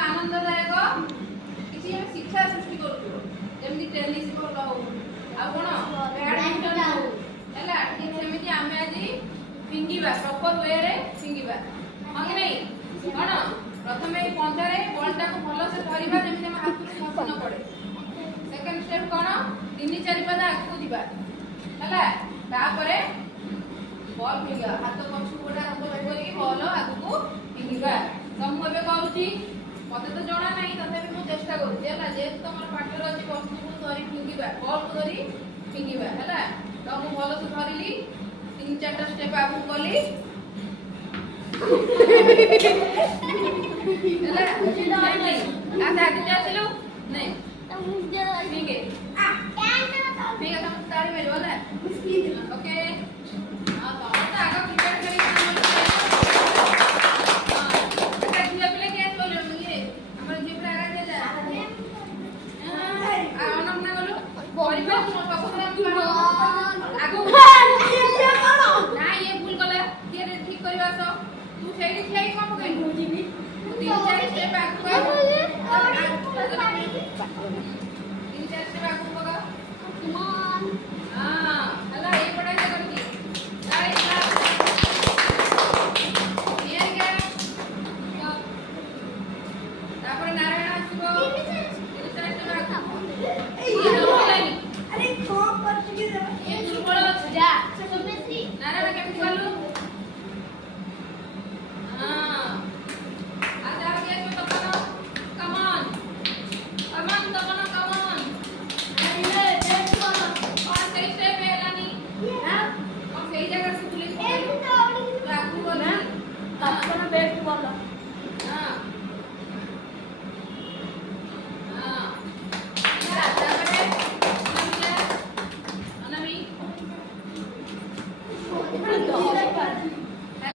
आनंददायक किसी शिक्षा सृष्टि करमी टेनिस भल हो बैडमिंटन हो सेमती आम आज फिंगा प्रपर वे फिंगा हाँ कि नहीं कौन प्रथम पंजारे बल्टा को भल से धरवा जमी हाथ खसी न पड़े सेकेंड स्टेप कौन 3-4 पाद आगे जापर बल फिंगा हाथ पछू गोटा हाथ करके बल आगू फिंगा तो मुझे करुच्ची मत तो जना ना तथापि मुझे चेष्टा करुँच जेहतु तुम पाठर अच्छी वस्तु को धरी फिंगा बल को धरी फिंगा है तो मुझे भल से धरली 3-4टा स्टेप आगू गली आगे आसिलु नहीं ठीक है ठीक है तुम तारी मेरे वाला ओके हां तो आगे क्रिकेट करी ठीक